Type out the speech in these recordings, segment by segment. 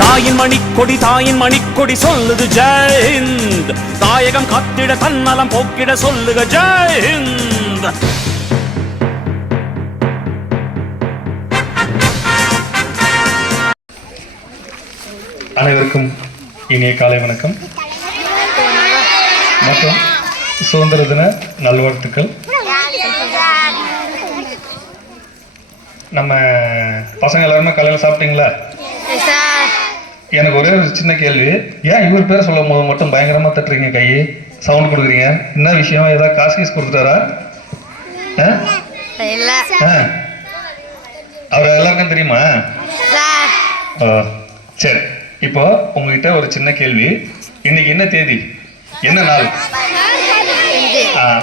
தாயின் மணிக்கொடி தாயின் மணிக்கொடி சொல்லுது ஜெயந்த் தாயகம் காத்திட தன்னலம் போக்கிட சொல்லுக ஜெயந்த் அனைவருக்கும் இனிய காலை வணக்கம். மற்றும் சுதந்திர தின நல்வாழ்த்துக்கள். நம்ம பசங்க எல்லாருமே காலையில் சாப்பிட்டீங்களா? எனக்கு ஒரே ஒரு சின்ன கேள்வி. ஏன் இவர் பேர் சொல்லும் போது மட்டும் பயங்கரமா தட்டுறீங்க கை சவுண்ட் கொடுக்குறீங்க. என்ன விஷயம்? ஏதாவது காசு கீஸ் கொடுத்துட்டாரா. அவர் எல்லாருக்கும் தெரியுமா? சார் ஓ, சரி. இப்போ உங்ககிட்ட ஒரு சின்ன கேள்வி. இன்னைக்கு என்ன தேதி? என்ன நாள்?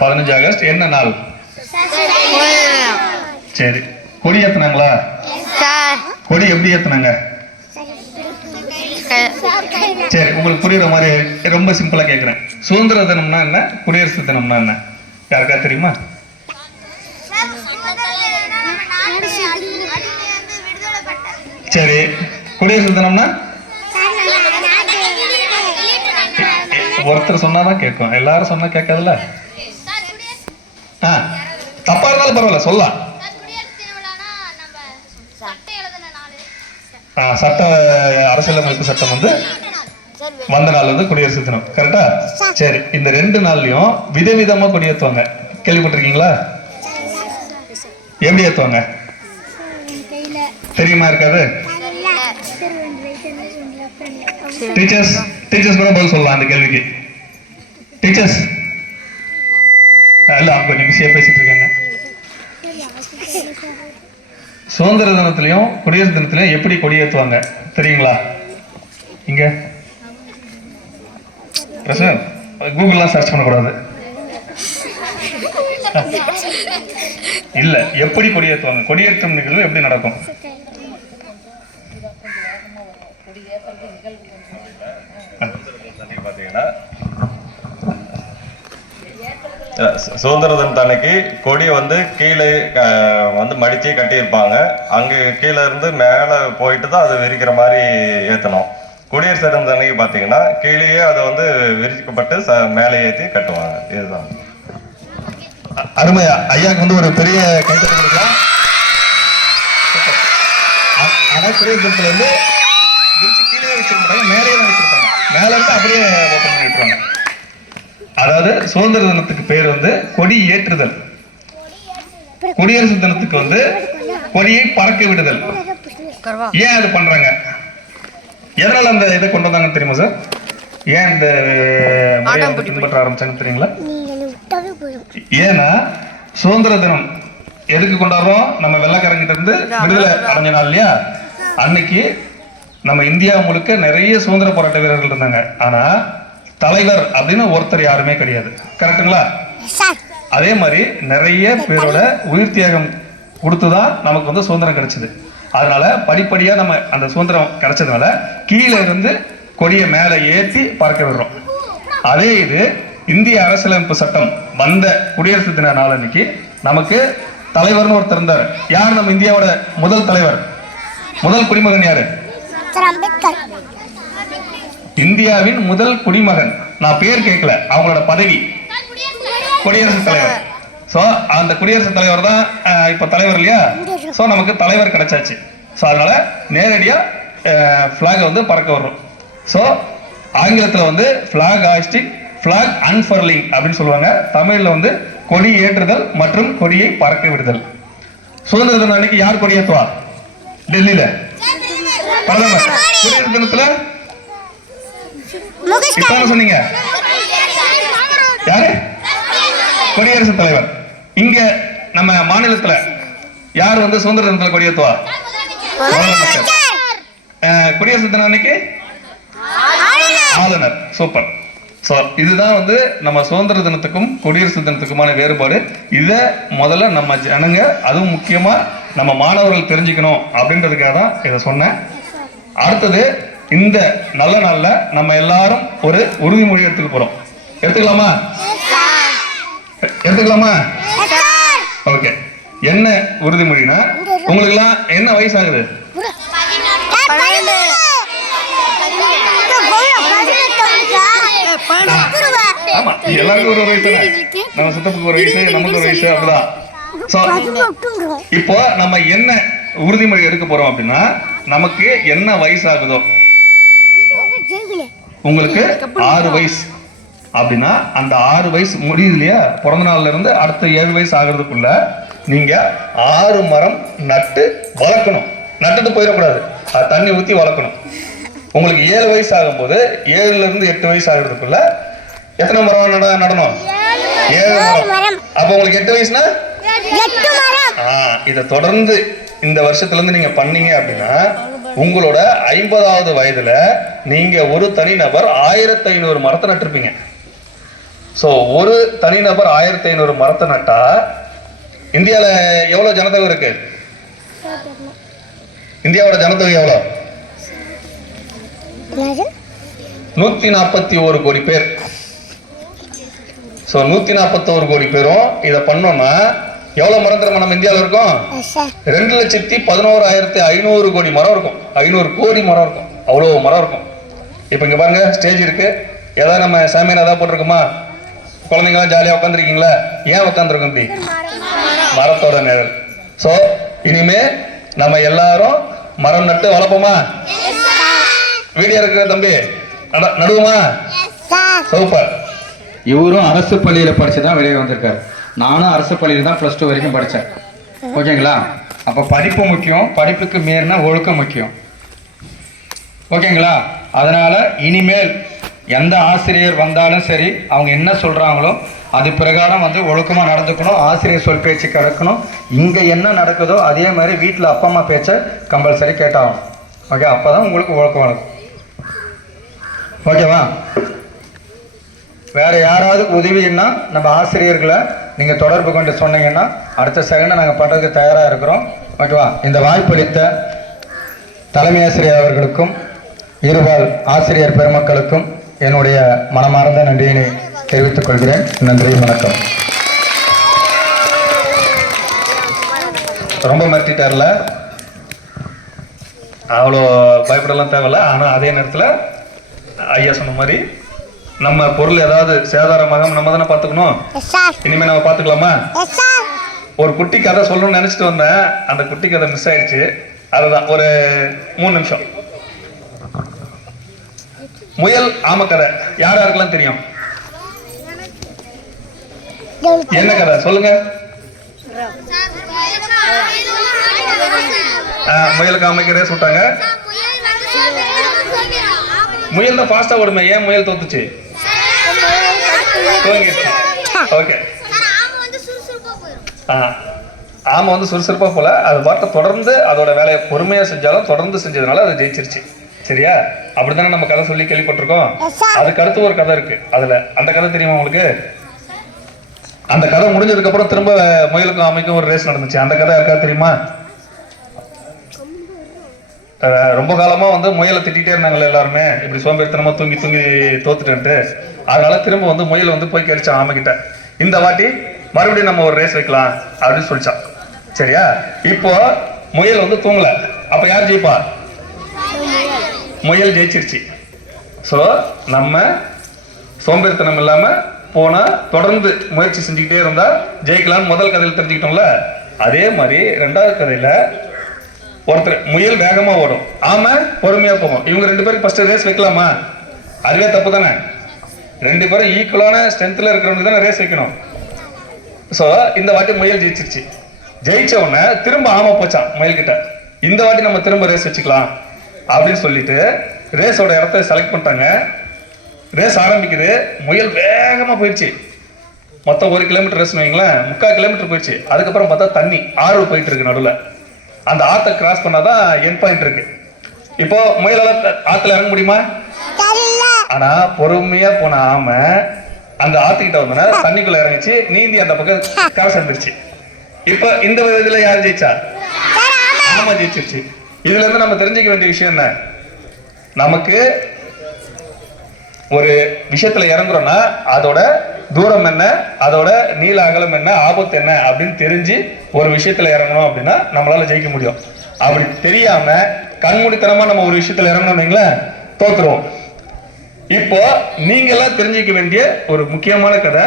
பதினஞ்சு. ஆகஸ்ட். என்ன நாள்? சரி. கொடி ஏத்துனாங்களா? கொடி எப்படி ஏத்துனாங்க? சரி உங்களுக்கு புரியுற மாதிரி ரொம்ப சிம்பிளா கேக்குறேன். சுதந்திர தினம்னா என்ன? குடியரசு தினம்னா என்ன? யாருக்கா தெரியுமா? சரி குடியரசு தினம்னா? ஒருத்தர் சொன்னாதான் கேட்கும். எல்லாரும் சொன்னா கேட்காதுல்ல? ஆ தப்பா இருந்தாலும் பரவாயில்ல சொல்லலாம். சட்ட அரசியலமைப்பு சட்டம் வந்து வந்த நாள் வந்து குடியரசு தினம் கரெக்டா சரி இந்த ரெண்டு நாள்லயும் விதவிதமா கொடி ஏத்துவாங்க கேள்விப்பட்டிருக்கீங்களா? எப்படி ஏத்துவாங்க? தெரியுமா இருக்காது? டீச்சர்ஸ் டீச்சர்ஸ் கூட பதில் சொல்லலாம் அந்த கேள்விக்கு. டீச்சர்ஸ் இல்ல அவங்க கொஞ்சம் பிஸியா பேசிட்டு இருக்காங்க. சுதந்திர தினத்திலையும் குடியரசு தினத்திலையும் எப்படி கொடி ஏத்துவாங்க தெரியுங்களா? இங்க. கூகுள்லாம் சர்ச் பண்ணக்கூடாது. இல்ல எப்படி கொடியேற்றுவாங்க? கொடியேற்றும் நிகழ்வு எப்படி நடக்கும்? பாத்தீங்கன்னா சுதந்திர தினத்தன்னைக்கு கொடி வந்து கீழே வந்து மடிச்சு கட்டியிருப்பாங்க. அங்கே கீழே இருந்து மேலே போயிட்டு தான் அது விரிக்கிற மாதிரி ஏற்றணும் குடியரசு தினத்தன்னைக்கு பார்த்தீங்கன்னா கீழேயே அதை வந்து விரிக்கப்பட்டு ச மேலே ஏற்றி கட்டுவாங்க. இதுதான். அருமையா. ஐயாக்கு வந்து ஒரு பெரிய கைத்தட்டல் கொடுக்கலாம். ஆ- ஆனா குடியரசு வந்து விரிச்சு கீழே வச்சிருக்க மாட்டாங்க மேலேயே தான் வச்சிருப்பாங்க. மேல இருந்து அப்படியே ஓப்பன் பண்ணி விட்டுருவாங்க. அதாவது சுதந்திர தினத்துக்கு பேர் வந்து கொடி ஏற்றுதல். குடியரசு தினத்துக்கு வந்து கொடியை பறக்க விடுதல். ஏன் அது பண்றாங்க? எதனால அந்த இதை கொண்டு வந்தாங்கன்னு தெரியுமா சார்? ஏன் இந்த பின்பற்ற ஆரம்பிச்சாங்கன்னு தெரியுங்களா? ஏன்னா சுதந்திர தினம். எதுக்கு கொண்டாடுறோம்? நம்ம வெள்ளக்காரங்கிட்ட இருந்து விடுதலை அடைஞ்ச நாள் இல்லையா? அன்னைக்கு நம்ம இந்தியா முழுக்க நிறைய சுதந்திர போராட்ட வீரர்கள் இருந்தாங்க. ஆனா தலைவர் அப்படின்னு ஒருத்தர் யாருமே கிடையாது. கரெக்ட்டுங்களா அதே மாதிரி நிறைய பேரோட உயிர் தியாகம் கொடுத்துதான் நமக்கு வந்து சுதந்திரம் கிடைச்சது. அதனால படிப்படியா நம்ம அந்த சுதந்திரம் கிடைச்சதுனால கீழே இருந்து கொடியை மேலே ஏத்தி பறக்க விடுறோம். அதே இது இந்திய அரசியலமைப்பு சட்டம் வந்த குடியரசு தின நாள் அன்னைக்கு நமக்கு தலைவர்னு ஒருத்தர் இருந்தார். யார் நம்ம இந்தியாவோட முதல் தலைவர்? முதல் குடிமகன் யாரு? இந்தியாவின் முதல் குடிமகன். நான் பேர் கேட்கல அவங்களோட பதவி. குடியரசுத் தலைவர். சோ அந்த குடியரசுத் தலைவர் தான் இப்ப தலைவர் இல்லையா? சோ நமக்கு தலைவர் கிடைச்சாச்சு. சோ அதனால நேரடியா பிளாக் வந்து பறக்க வர்றோம். சோ ஆங்கிலத்துல வந்து பிளாக் ஹாய்ஸ்டிங் பிளாக் அன்ஃபர்லிங் அப்படின்னு சொல்லுவாங்க. தமிழ்ல வந்து கொடி ஏற்றுதல் மற்றும் கொடியை பறக்க விடுதல். சுதந்திர தினம் அன்னைக்கு யார் கொடி ஏத்துவா? டெல்லியில. பிரதமர் குடியரசு தினத்துல? இப்ப சொன்னீங்க? யாரு? குடியரசுத் தலைவர். இங்க நம்ம மாநிலத்துல யார் வந்து சுதந்திர தினத்துல கொடியேத்துவா? குடியரசு தினம் அன்னைக்கு? ஆளுநர். சூப்பர். ஸோ இதுதான் வந்து நம்ம சுதந்திர தினத்துக்கும் குடியரசு தினத்துக்குமான வேறுபாடு. இதை முதல்ல நம்ம ஜனங்க அதுவும் முக்கியமா நம்ம மாணவர்கள் தெரிஞ்சுக்கணும் அப்படின்றதுக்காக தான் இதை சொன்னேன். அடுத்தது இந்த நல்ல நாள்ல நம்ம எல்லாரும் ஒரு உறுதிமொழி எடுத்துக்க போறோம். எடுத்துக்கலாமா? எடுத்துக்கலாமா? ஓகே என்ன உறுதிமொழினா? உங்களுக்குலாம் என்ன வயசு ஆகுது ஆமா எல்லாருக்கும் ஒரு வயசு தானே? நம்ம சித்தப்புக்கு ஒரு வயசு நமக்கு ஒரு வயசு அப்படிதான். So, இப்போ நம்ம என்ன உறுதிமொழி எடுக்க போறோம் அப்படின்னா நமக்கு என்ன வயசு ஆகுதோ உங்களுக்கு ஆறு வயசு. அப்படின்னா அந்த ஆறு வயசு முடியுது இல்லையா? பிறந்த நாள்ல இருந்து அடுத்த ஏழு வயசு ஆகுறதுக்குள்ள நீங்க ஆறு மரம் நட்டு வளர்க்கணும். நட்டுட்டு போயிடக்கூடாது. அது தண்ணி ஊத்தி வளர்க்கணும். உங்களுக்கு ஏழு வயசு ஆகும்போது ஏழுல இருந்து எட்டு வயசு ஆகுறதுக்குள்ள எத்தனை மரம் நட நடணும்? ஏழு மரம். அப்ப உங்களுக்கு எட்டு வயசுனா? ஆ, இதை தொடர்ந்து இந்த வருஷத்துல இருந்து நீங்க பண்ணீங்க அப்படின்னா உங்களோட ஐம்பதாவது வயதுல நீங்க ஒரு தனிநபர் ஆயிரத்தி ஐநூறு மரத்தை நட்டிருப்பீங்க. சோ ஒரு தனிநபர் ஆயிரத்தி ஐநூறு மரத்தை நட்டா இந்தியால எவ்வளவு ஜனத்தொகை இருக்கு? இந்தியாவோட ஜனத்தொகை எவ்வளவு நூத்தி நாற்பத்தி ஒரு கோடி பேர். சோ நூத்தி நாற்பத்தோரு கோடி பேரும் இதை பண்ணோம்னா எவ்வளவு மரம் தெரியுமா நம்ம இந்தியாவில் இருக்கோம்? ரெண்டு லட்சத்தி பதினோராயிரத்தி ஐநூறு கோடி மரம் இருக்கும். ஐநூறு கோடி மரம் இருக்கும். அவ்வளோ மரம் இருக்கும். இப்போ இங்க பாருங்க ஸ்டேஜ் இருக்கு. ஏதாவது நம்ம சாமியார் ஏதாவது போட்டிருக்கோமா? குழந்தைங்களாம் ஜாலியாக உட்காந்துருக்கீங்களா ஏன் உட்காந்துருக்கோம் இப்படி? மரத்தோட நிழல். ஸோ இனிமே நம்ம எல்லாரும் மரம் நட்டு வளர்ப்போமா? வீடியோ இருக்கிற தம்பி நட- நடுவோமா? சூப்பர் இவரும் அரசு பள்ளியில் படிச்சு தான் வெளியே வந்திருக்காரு. நானும் அரசு பள்ளியில் தான் ப்ளஸ் டூ வரைக்கும் படித்தேன் ஓகேங்களா? அப்போ படிப்பு முக்கியம் படிப்புக்கு மீறினா ஒழுக்கம் முக்கியம். ஓகேங்களா? அதனால் இனிமேல் எந்த ஆசிரியர் வந்தாலும் சரி அவங்க என்ன சொல்கிறாங்களோ அது பிரகாரம் வந்து ஒழுக்கமாக நடந்துக்கணும் ஆசிரியர் சொல் பேச்சு கிடக்கணும் இங்கே என்ன நடக்குதோ அதே மாதிரி வீட்டில் அப்பா அம்மா பேச்சை கம்பல்சரி கேட்டாகணும். ஓகே அப்போ தான் உங்களுக்கு ஒழுக்கம் வளரும். ஓகேவா? வேறு யாராவது உதவின்னா நம்ம ஆசிரியர்களை நீங்கள் தொடர்பு கொண்டு சொன்னீங்கன்னா அடுத்த செகண்டை நாங்கள் பண்ணுறதுக்கு தயாராக இருக்கிறோம். ஓகேவா? இந்த வாய்ப்பளித்த தலைமை ஆசிரியர் அவர்களுக்கும் இருபால் ஆசிரியர் பெருமக்களுக்கும் என்னுடைய மனமார்ந்த நன்றியினை தெரிவித்துக் கொள்கிறேன் நன்றி வணக்கம். ரொம்ப மிரட்டிட்டார்ல. அவ்வளோ பயப்படலாம் தேவையில்ல. ஆனால் அதே நேரத்தில் ஐயா சொன்ன மாதிரி நம்ம பொருள் ஏதாவது சேதாரமாக நம்ம தானே பார்த்துக்கணும். இனிமேல் நம்ம பார்த்துக்கலாமா? ஒரு குட்டி கதை சொல்லணும்னு நினச்சிட்டு வந்தேன். அந்த குட்டி கதை மிஸ் ஆயிடுச்சு. அதுதான். ஒரு மூணு நிமிஷம். முயல் ஆம கதை யார் யாருக்கெல்லாம் தெரியும்? என்ன கதை? சொல்லுங்க. முயலுக்கு ஆமைக்கு ரேஸ் விட்டாங்க முயல் தான் ஃபாஸ்டா ஓடுமே. ஏன் முயல் தோத்துச்சு? ஓகே. ஆ ஆமை வந்து சுறுசுறுப்பா போல. அது பாட்ட தொடர்ந்து அதோட வேலையை பொறுமையா செஞ்சாலும் தொடர்ந்து செஞ்சதுனால அது ஜெயிச்சிருச்சு. சரியா? அப்படித்தானே நம்ம கதை சொல்லி கேள்விப்பட்டிருக்கோம். அதுக்கு அடுத்து ஒரு கதை இருக்கு. அதுல அந்த கதை தெரியுமா உங்களுக்கு? அந்த கதை முடிஞ்சதுக்கு அப்புறம் திரும்ப முயலுக்கும் அமைக்கும் ஒரு ரேஸ் நடந்துச்சு. அந்த கதை இருக்கா தெரியுமா? ரொம்ப காலமா வந்து முயலை திட்டிகிட்டே இருந்தாங்களே எல்லாருமே. இப்படி சோம்பேறித்தனமா தூங்கி தூங்கி தோத்துட்டு அதனால திரும்ப வந்து முயல் வந்து போய் கடிச்சான் ஆமை கிட்ட இந்த வாட்டி மறுபடியும் நம்ம ஒரு ரேஸ் வைக்கலாம் அப்படின்னு சொல்லிச்சான். சரியா? இப்போ முயல் வந்து தூங்கல. அப்ப யார் ஜெயிப்பா? முயல் ஜெயிச்சிருச்சு. ஸோ நம்ம சோம்பேறித்தனம் இல்லாமல் போனால் தொடர்ந்து முயற்சி செஞ்சுக்கிட்டே இருந்தால் ஜெயிக்கலாம்னு முதல் கதையில் தெரிஞ்சுக்கிட்டோம்ல? அதே மாதிரி ரெண்டாவது கதையில் ஒருத்தர் முயல் வேகமாக ஓடும். ஆமாம் பொறுமையாக போகும். இவங்க ரெண்டு பேருக்கு ஃபஸ்ட்டு ரேஸ் வைக்கலாமா? அதுவே தப்பு தானே? ரெண்டு பேரும் ஈக்குவலான ஸ்ட்ரென்த்தில் இருக்கிறவங்க தானே ரேஸ் வைக்கணும். ஸோ இந்த வாட்டி முயல் ஜெயிச்சிருச்சு. ஜெயிச்ச உடனே திரும்ப ஆமாம் போச்சான் முயல் கிட்ட இந்த வாட்டி நம்ம திரும்ப ரேஸ் வச்சுக்கலாம் அப்படின்னு சொல்லிட்டு ரேஸோட இடத்த செலக்ட் பண்ணிட்டாங்க. ரேஸ் ஆரம்பிக்குது. முயல் வேகமா போயிடுச்சு மொத்தம் ஒரு கிலோமீட்டர் ரேஸ் வைங்களேன். முக்கால் கிலோமீட்டர் போயிடுச்சு அதுக்கப்புறம் பார்த்தா தண்ணி ஆறு போயிட்டு இருக்கு நடுவில். அந்த ஆத்தை கிராஸ் பண்ணாதான் என் பாயிண்ட் இருக்கு. இப்போ முயலால ஆத்துல இறங்க முடியுமா? ஆனா பொறுமையா போன ஆமை அந்த ஆத்துக்கிட்ட வந்தோன்னா தண்ணிக்குள்ள இறங்கிச்சு. நீந்தி அந்த பக்கம் கரை சேர்ந்துருச்சு இப்ப இந்த இதுல யார் ஜெயிச்சா? ஆமா ஜெயிச்சிருச்சு. இதுல இருந்து நம்ம தெரிஞ்சுக்க வேண்டிய விஷயம் என்ன? நமக்கு ஒரு விஷயத்துல இறங்குறோம்னா அதோட தூரம் என்ன? அதோட நீள அகலம் என்ன? ஆபத்து என்ன? அப்படின்னு தெரிஞ்சு ஒரு விஷயத்துல இறங்கணும் அப்படின்னா நம்மளால ஜெயிக்க முடியும். அப்படி தெரியாம கண்மூடித்தனமா நம்ம ஒரு விஷயத்துல இறங்கணும் தோத்துருவோம். இப்போ நீங்க எல்லாம் தெரிஞ்சுக்க வேண்டிய ஒரு முக்கியமான கதை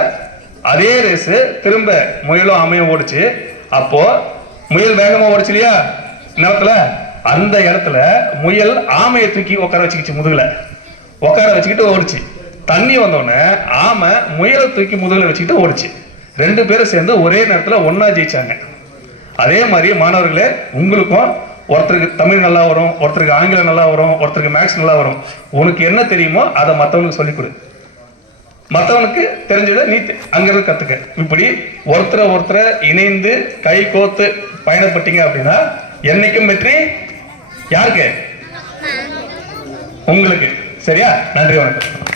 அதே ரேஸ் திரும்ப முயலும் ஆமையும் ஓடிச்சு. அப்போ முயல் வேகமா ஓடிச்சு இல்லையா? நிலத்துல. அந்த இடத்துல முயல் ஆமையை தூக்கி உட்கார வச்சுக்கிச்சு முதுகுல. உட்கார வச்சுக்கிட்டு ஓடுச்சு. தண்ணி வந்தோடனே ஆமை முயலை தூக்கி முதுகுல வச்சுக்கிட்டு ஓடுச்சு. ரெண்டு பேரும் சேர்ந்து ஒரே நேரத்துல ஒண்ணா ஜெயிச்சாங்க. அதே மாதிரி மாணவர்களே உங்களுக்கும் ஒருத்தருக்கு தமிழ் நல்லா வரும் ஒருத்தருக்கு ஆங்கிலம் நல்லா வரும் ஒருத்தருக்கு மேக்ஸ் நல்லா வரும். உனக்கு என்ன தெரியுமோ அதை மற்றவனுக்கு சொல்லிக் கொடு. மற்றவனுக்கு தெரிஞ்சதை நீ அங்கிருந்து கத்துக்க. இப்படி ஒருத்தரை ஒருத்தரை இணைந்து கை கோத்து பயணப்பட்டீங்க அப்படின்னா என்னைக்கும் வெற்றி யாருக்கு? உங்களுக்கு. சரியா? நன்றி வணக்கம்.